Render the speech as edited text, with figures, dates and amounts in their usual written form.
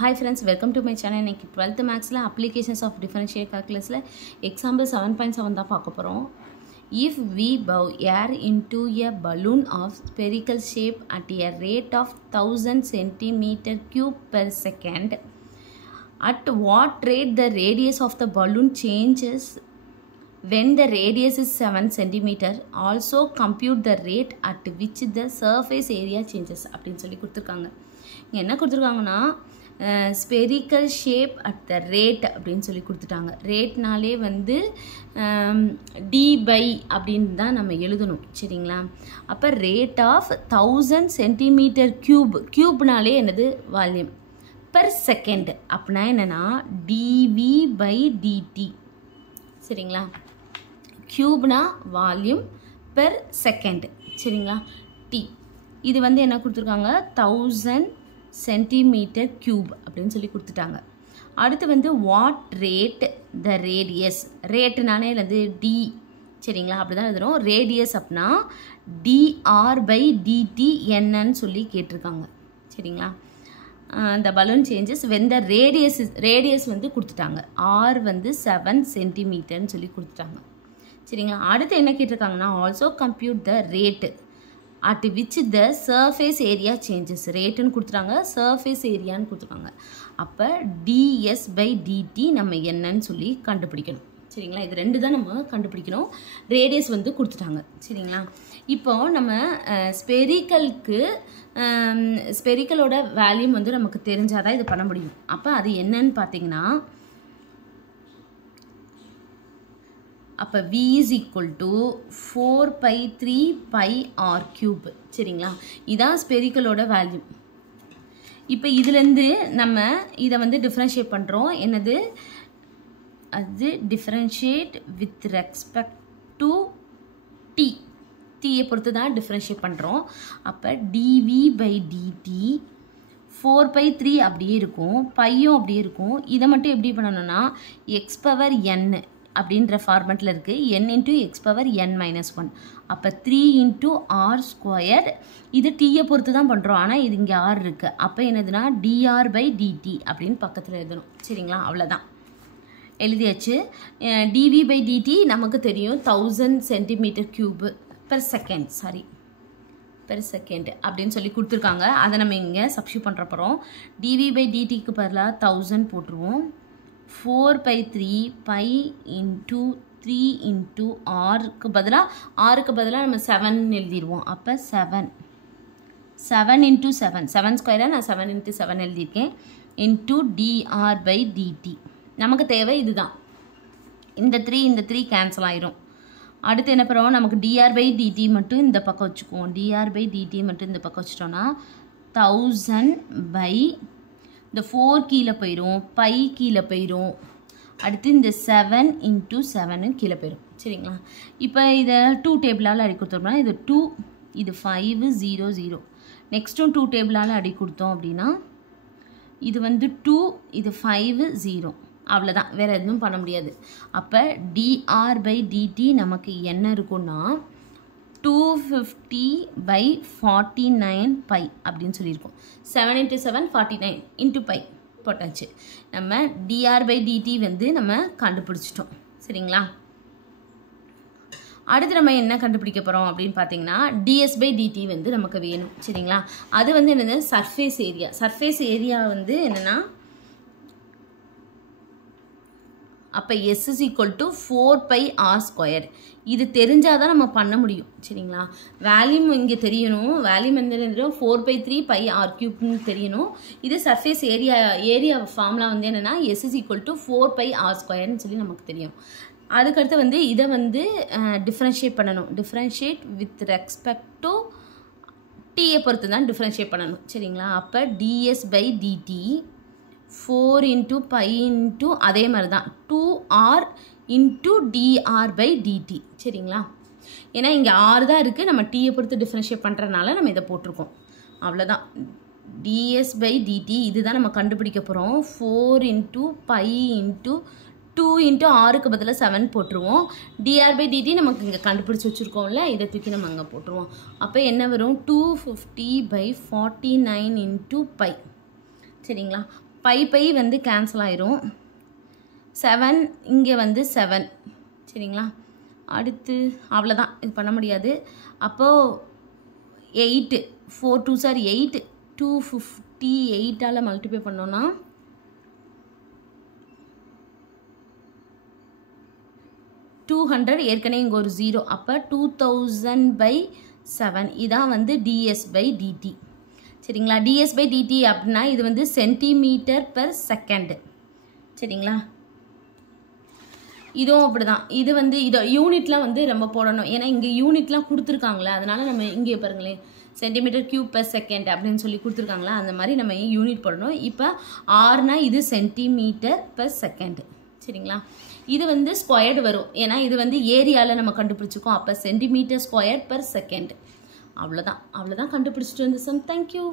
Hi friends, welcome to my channel. இன்னைக்கு 12th Mathsல applications of differential calculusல example 7.7 தான் பார்க்க போறோம். If we bow air into a balloon of spherical shape at a rate of 1000 centimeter cube per second, at what rate the radius of the balloon changes when the radius is 7 centimeter? Also compute the rate at which the surface area changes அப்படின்னு சொல்லி கொடுத்துருக்காங்க. என்ன கொடுத்துருக்காங்கன்னா spherical shape at the rate அப்படின்னு சொல்லி கொடுத்துட்டாங்க. ரேட்னாலே வந்து d by அப்படின்னு தான் நம்ம எழுதணும், சரிங்களா? அப்போ ரேட் ஆஃப் 1000 சென்டிமீட்டர் கியூப்னாலே என்னது வால்யூம் பெர் செகண்ட். அப்படின்னா என்னன்னா dv by dt, சரிங்களா? கியூப்னா வால்யூம் பெர் செகண்ட், சரிங்களா? t இது வந்து என்ன கொடுத்துருக்காங்க 1000 சென்டிமீட்டர் கியூப் அப்படின்னு சொல்லி கொடுத்துட்டாங்க. அடுத்து வந்து வாட் ரேட் த ரேடியஸ், ரேட்டுனாலே அது டி, சரிங்களா? அப்படி தான் எழுதுகிறோம். ரேடியஸ் அப்படின்னா dr by dt என்னன்னு சொல்லி கேட்டிருக்காங்க, சரிங்களா? the balloon changes when the radius வந்து கொடுத்துட்டாங்க. r வந்து 7 சென்டிமீட்டர்னு சொல்லி கொடுத்துட்டாங்க, சரிங்களா? அடுத்து என்ன கேட்டிருக்காங்கன்னா also compute the rate at which the surface area changes. ரேட்டுன்னு கொடுத்துட்டாங்க, surface ஏரியான்னு கொடுத்துருக்காங்க. அப்போ ds by dt நம்ம என்னன்னு சொல்லி கண்டுபிடிக்கணும், சரிங்களா? இது ரெண்டு தான் நம்ம கண்டுபிடிக்கணும். ரேடியஸ் வந்து கொடுத்துட்டாங்க, சரிங்களா? இப்போ நம்ம ஸ்பெரிக்கலோட வேல்யூம் வந்து நமக்கு தெரிஞ்சாதான் இது பண்ண முடியும். அப்போ அது என்னன்னு பார்த்தீங்கன்னா அப்போ v is equal to 4 pi 3 pi r cube, சரிங்களா? இதான் ஸ்பெரிக்கலோட வேல்யூ. இப்போ இதுலேருந்து நம்ம இதை வந்து டிஃப்ரென்ஷியேட் பண்ணுறோம். என்னது அது டிஃப்ரென்ஷியேட் வித் ரெஸ்பெக்ட் டு டீயை பொறுத்து தான் டிஃப்ரென்ஷியேட் பண்ணுறோம். அப்போ dv by dt 4 pi 3 அப்படியே இருக்கும், பையும் அப்படியே இருக்கும். இதை மட்டும் எப்படி பண்ணணும்னா x பவர் n அப்படின்ற ஃபார்மெட்டில் இருக்குது, n into X power n minus 1. அப்போ 3 இன்ட்டு ஆர் ஸ்கொயர். இது டீயை பொறுத்து தான் பண்ணுறோம், ஆனால் இது இங்கே ஆர் இருக்குது. அப்போ என்னதுன்னா dr by dt அப்படின்னு பக்கத்தில் எழுதணும், சரிங்களா? அவ்வளோதான், எழுதியாச்சு. dv by dt நமக்கு தெரியும் 1000 சென்டிமீட்டர் கியூப் பெர் செகண்ட் அப்படின்னு சொல்லி கொடுத்துருக்காங்க. அதை நம்ம இங்கே சப்ஸ்டியூட் பண்ணுற போகிறோம். dv by dtக்கு பதிலாக 1000 போட்டுருவோம். 4 pi 3 pi into 3 into ஆருக்கு பதிலாக நம்ம 7 எழுதிடுவோம். அப்போ 7 into 7 ஸ்கொயராக நான் 7 into 7 எழுதியிருக்கேன். into dr by dt நமக்கு தேவை இதுதான். இந்த 3 கேன்சல் ஆயிரும். அடுத்து என்ன பண்ணுவோம், நமக்கு dr by dt மட்டும் இந்த பக்கம் வச்சுக்குவோம். dr by dt மட்டும் இந்த பக்கம் வச்சுட்டோன்னா 1000 by இந்த 4 கீழே போயிடும், பை கீழே போயிடும். அடுத்து இந்த 7 into 7 கீழே போயிடும், சரிங்களா? இப்போ இதை 2 டேபிளால் அடி கொடுத்தோம்னா இது 2, இது 5 0 0. நெக்ஸ்ட்டும் 2 டேபிளால் அடி கொடுத்தோம் அப்படின்னா இது வந்து 2, இது 5 0. அவ்வளோதான், வேறு எதுவும் பண்ண முடியாது. அப்போ dr by dt நமக்கு என்ன இருக்குன்னா 250 by 49 pi அப்படின்னு சொல்லியிருக்கோம். 7 into 7 49 into pi போட்டாச்சு. நம்ம dr by dt வந்து நம்ம கண்டுபிடிச்சிட்டோம், சரிங்களா? அடுத்து நம்ம என்ன கண்டுபிடிக்க போகிறோம் அப்படின்னு பார்த்தீங்கன்னா ds by dt வந்து நமக்கு வேணும், சரிங்களா? அது வந்து என்னது சர்ஃபேஸ் ஏரியா வந்து என்னென்னா அப்போ s is equal to 4 pi r square. இது தெரிஞ்சால் தான் நம்ம பண்ண முடியும், சரிங்களா? வேல்யூம் இங்கே தெரியணும். வேல்யூம் வந்து 4 pi 3 pi r cube தெரியணும். இது சர்ஃபேஸ் ஏரியா ஃபார்முலா வந்து என்னென்னா s is equal to 4 pi r squareன்னு சொல்லி நமக்கு தெரியும். அதுக்கடுத்து வந்து இதை வந்து டிஃப்ரென்ஷியேட் பண்ணணும். டிஃப்ரென்ஷியேட் வித் ரெஸ்பெக்ட் டு டீயை பொறுத்து தான் டிஃப்ரென்ஷியேட் பண்ணணும், சரிங்களா? அப்போ ds by dt 4 into pi into அதே மாதிரி தான் 2r into dr by dt, சரிங்களா? ஏன்னா இங்கே r தான் இருக்குது, நம்ம டீயை பொறுத்து டிஃப்ரென்ஷியேட் பண்ணுறதுனால நம்ம இதை போட்டிருக்கோம். அவ்வளோதான், ds by dt இதுதான் நம்ம கண்டுபிடிக்க போகிறோம். 4 into pi into 2 into ஆருக்கு பதிலாக 7 போட்டுருவோம். dr by dt நமக்கு இங்கே கண்டுபிடிச்சி வச்சுருக்கோம்ல, இதை தூக்கி நம்ம அங்கே போட்டுருவோம். அப்போ என்ன வரும் 250 by 49 into pi, சரிங்களா? பை வந்து கேன்சல் ஆயிரும். 7 இங்கே வந்து 7 சரிங்களா. அடுத்து அவ்வளோதான், இது பண்ண முடியாது. அப்போது 8 4 2 சார் 8 258ஆல் மல்டிப்ளை பண்ணோன்னா 200 ஏற்கனவே இங்கே ஒரு 0. அப்போ 2000/7 இதான் வந்து ds/dt சரிங்களா. ds/dt அப்படின்னா இது வந்து cm/s சரிங்களா. இதுவும் அப்படி தான். இது வந்து இதை யூனிட்லாம் வந்து நம்ம போடணும், ஏன்னா இங்கே யூனிட்லாம் கொடுத்துருக்காங்களே, அதனால் நம்ம இங்கே பாருங்களேன் cm3/s அப்படின்னு சொல்லி கொடுத்துருக்காங்களா, அந்த மாதிரி நம்ம யூனிட் போடணும். இப்போ ஆர்னா இது cm/s சரிங்களா. இது வந்து ஸ்கொயர்டு வரும், ஏன்னா இது வந்து ஏரியாவில் நம்ம கண்டுபிடிச்சிருக்கோம். அப்போ cm²/s. அவ்வளோதான் கண்டுபிடிச்சிட்டு வந்து சம். தேங்க்யூ.